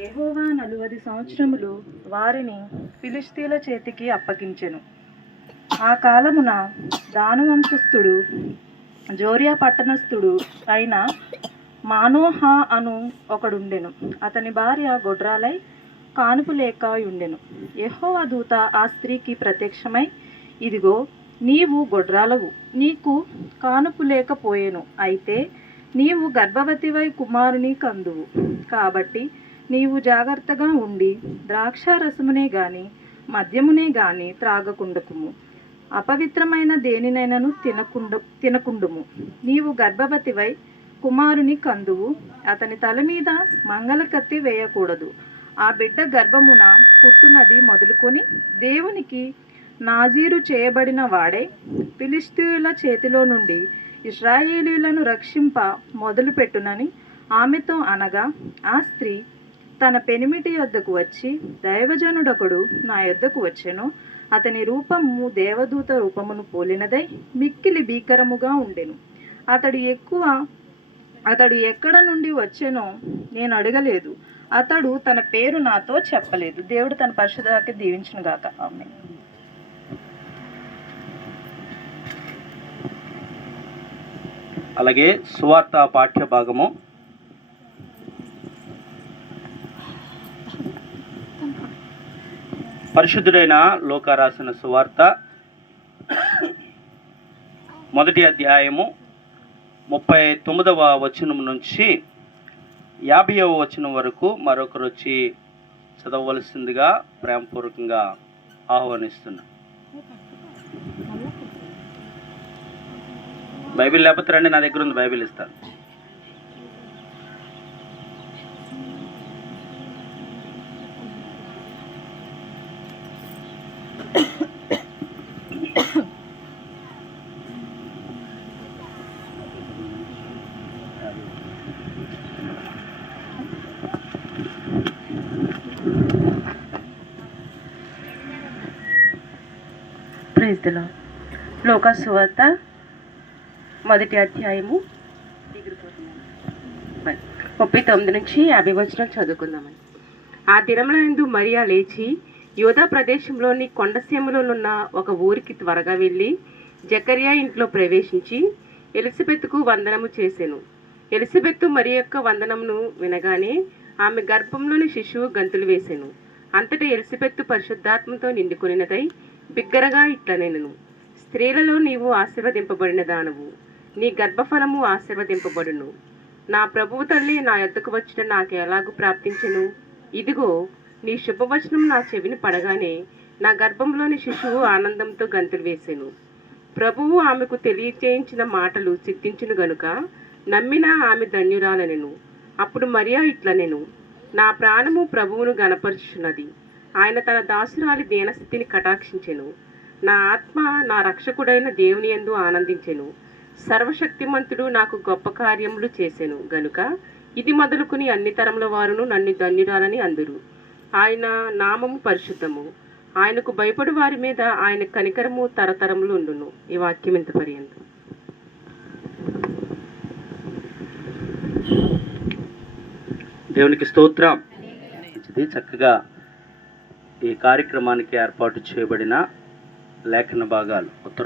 యెహోవా 40 సంవత్సరములు వారిని ఫిలిష్తీయుల చేతికి అప్పగించెను. ఆ కాలమున దాను వంశస్థుడు జోరియా పట్టణస్థుడు అయిన మానోహ అను ఒకడుండెను. అతని భార్య గొడ్రాలై కానుపు లేక ఉండెను. యెహోవా దూత ఆ స్త్రీకి ప్రత్యక్షమై, ఇదిగో, నీవు గొడ్రాలవు, నీకు కానుపు లేకపోయెను, అయితే నీవు గర్భవతివై కుమారుని కందువు. కాబట్టి నీవు జాగ్రత్తగా ఉండి ద్రాక్షారసమునే గాని మద్యమునే గాని త్రాగకుండకుము, అపవిత్రమైన దేనినైనను తినకుండుము. నీవు గర్భవతివై కుమారుని కందువు. అతని తల మీద మంగళకత్తి వేయకూడదు. ఆ బిడ్డ గర్భమున పుట్టునది మొదలుకొని దేవునికి నాజీరు చేయబడిన వాడే ఫిలిష్తీయుల చేతిలో నుండి ఇశ్రాయేలీయులను రక్షింప మొదలుపెట్టునని ఆమెతో అనగా, ఆ స్త్రీ తన పెనిమిటి యొద్దకు వచ్చి, దైవజనుడొకడు నా యొద్దకు వచ్చెను, అతని రూపము దేవదూత రూపమును పోలినదై మిక్కిలి భీకరముగా ఉండెను. అతడు ఎక్కడ నుండి వచ్చెనో నేను అడగలేదు. అతడు తన పేరు నాతో చెప్పలేదు. దేవుడు తన పరిశుద్ధకి దీవించును గాక. ఆమేన్. అలాగే సువార్త పాఠ్య భాగము పరిశుద్ధుడైన లూకా రాసిన సువార్త 1వ అధ్యాయము 39వ వచనం నుంచి 50వ వచనం వరకు మరొకరు వచ్చి చదవవలసిందిగా ప్రేమపూర్వకంగా ఆహ్వానిస్తున్నా. బైబిల్ లేకపోతే రండి, నా దగ్గర ఉంది, బైబిల్ ఇస్తాను. Praise the lord. లూకా సువార్త 1వ అధ్యాయము 39 నుంచి 50 వచనాలు చదువుకుందామని. ఆ దినములందు మరియా లేచి యూదా ప్రదేశంలోని కొండసీమలోనున్న ఒక ఊరికి త్వరగా వెళ్ళి జకర్యా ఇంట్లో ప్రవేశించి ఎలిజబెత్తుకు వందనము చేసెను. ఎలిజబెత్తు మరి యొక్క వందనమును వినగానే ఆమె గర్భంలోని శిశువు గంతులు వేసెను. అంతటా ఎలిజబెత్తు పరిశుద్ధాత్మతో నిండుకొనినదై బిగ్గరగా ఇట్లనెను, స్త్రీలలో నీవు ఆశీర్వదింపబడిన దానవు, నీ గర్భఫలము ఆశీర్వదింపబడును. నా ప్రభువు తల్లి నా యొద్దకు వచ్చుట నాకు ఎలాగూ ప్రాప్తించెను? ఇదిగో, నీ శుభవచనం నా చెవిని పడగానే నా గర్భంలోని శిశువు ఆనందంతో గంతులు వేసెను. ప్రభువు ఆమెకు తెలియచేయించిన మాటలు సిద్ధించును గనుక నమ్మిన ఆమె ధన్యురాలనెను. అప్పుడు మరియా ఇట్లనెను, నా ప్రాణము ప్రభువును గణపరుచున్నది. ఆయన తన దాసురాలి దీనస్థితిని కటాక్షించెను. నా ఆత్మ నా రక్షకుడైన దేవుని యందు ఆనందించెను. సర్వశక్తిమంతుడు నాకు గొప్ప కార్యములు చేసెను గనుక ఇది మొదలుకుని అన్ని తరముల వారును నన్ను ధన్యురాలని అందురు. ఆయన నామము పరిశుద్ధము. ఆయనకు భయపడు వారి మీద ఆయన కనికరము తరతరములు ఉండును. ఈ వాక్యం ఇంత పర్యంతం. దేవునికి స్తోత్రం. చక్కగా ఈ కార్యక్రమానికి ఏర్పాటు చేయబడిన లేఖన భాగాలు ఉత్తర